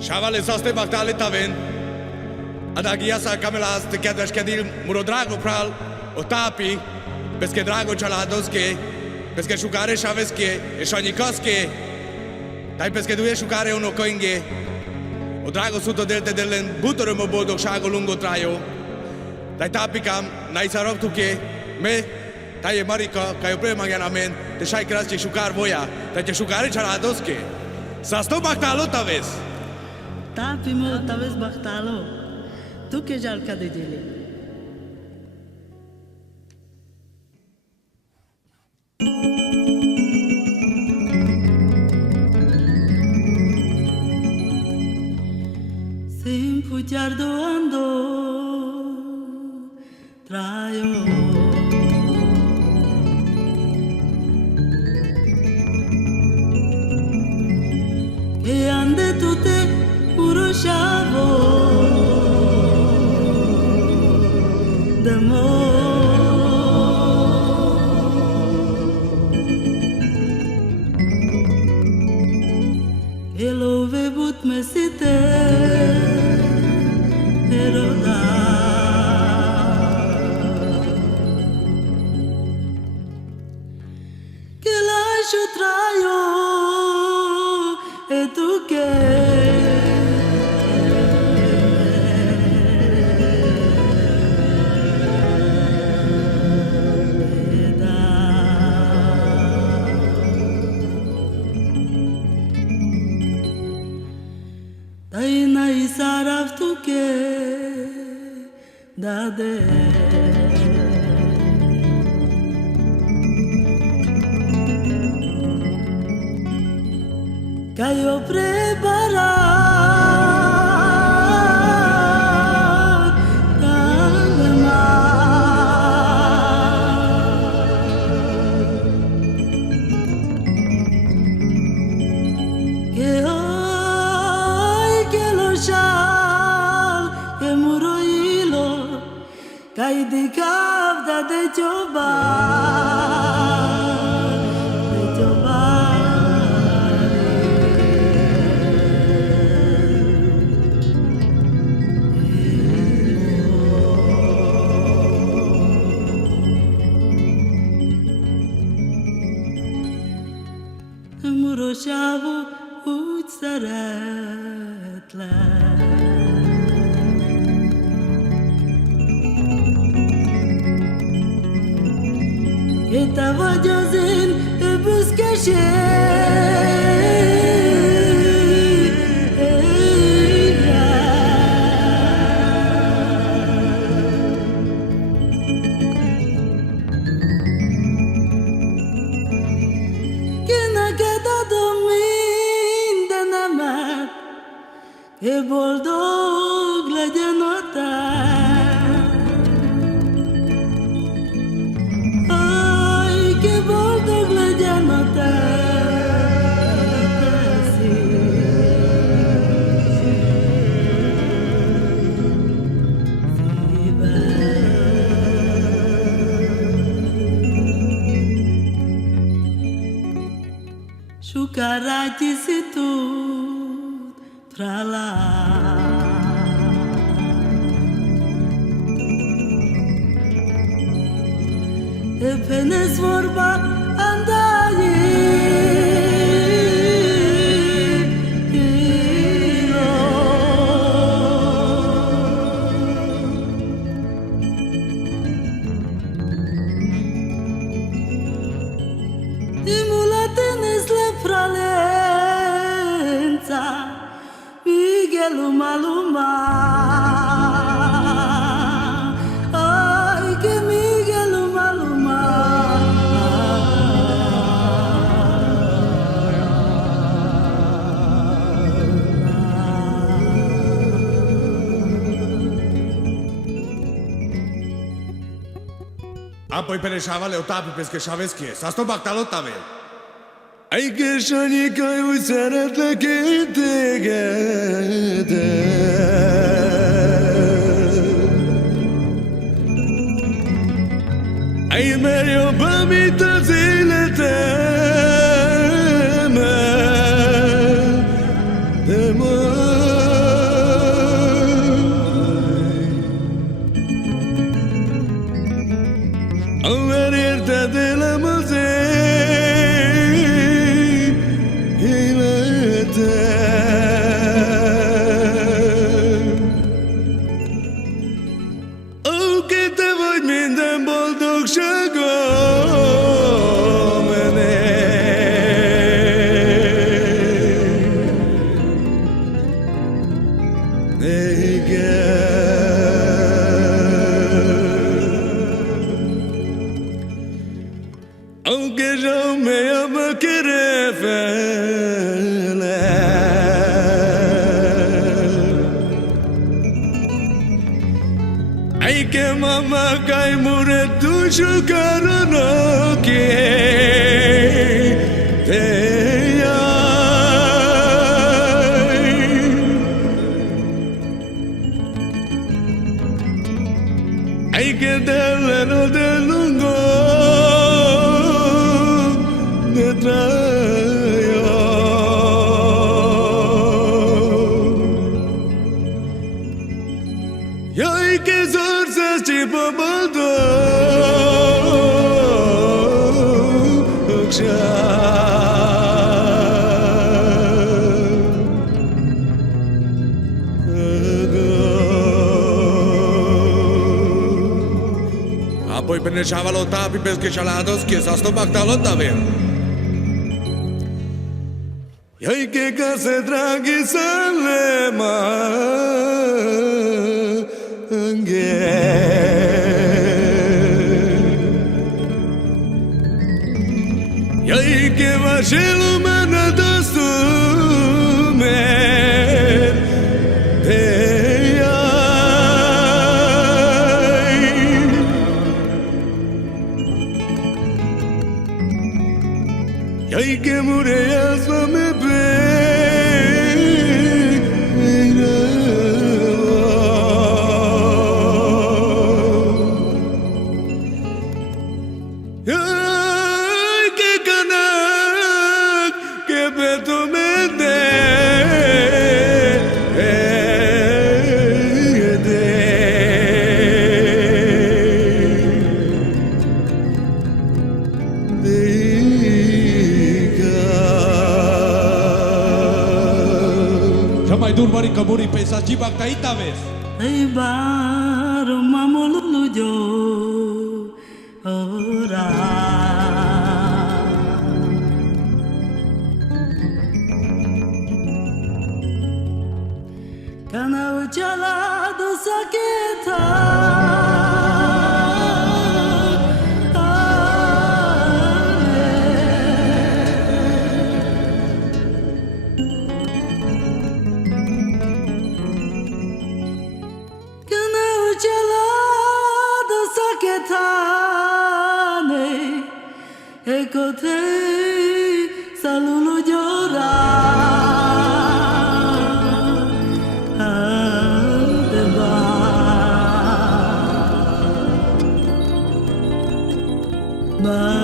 Sávale saste baktale taven. Adagia sa kamelas te kedves kedil muro drago pral otapi peske drago čaladoske peske šukare šaveske e šanjikoske taj peske duje šukare ono koinge o drago suto delte delen butore mo bodo šago lungo trajo taj tapikam najsarov tuke me taj je marika kaj prema men te šaj krasče šukar voja taj te šukare čaladoske sasto baktalo taves Tapi mo taves baktalo Tu que já alcade dele. Sem pujar doando traio. E ande tutte puro chavo. Elo vebut mesite eroda que la chutrayo e tu que Saraf tu que dade Caiu preparar Cai de cavda de choba Muro chavo utsaratla Estava jazin busca Que na queda dominda na mat E boldog la janota Shukaraji situ trala Efenes vorba andai Luma luma Ai que Miguel luma luma Apoi pe șavale o tapi pesche șavesche sasto baktalo tave Ai que shani kai usarat la kitege Ai merio bamita zilete Demo puerta de la aunque te voy minden boldogságomene aunque yo me llame querer ay que mamá cae mure tu chucarano que te ay que darle no de lungo de trayo y hay que sorse tipo baldo Apoi prineșava la tapi pesche chalados que sa sto bactalot davea. Yai que case dragi salema ange. Yai que vachelo mana dostume Ay que mureyas va me ay que canak que peto me Mai dur mari kaburi pesa jibak ta ita ves. Ei bar mamulu jo ora. Kana ujala do saketa. Ekote salulu jora adeba ba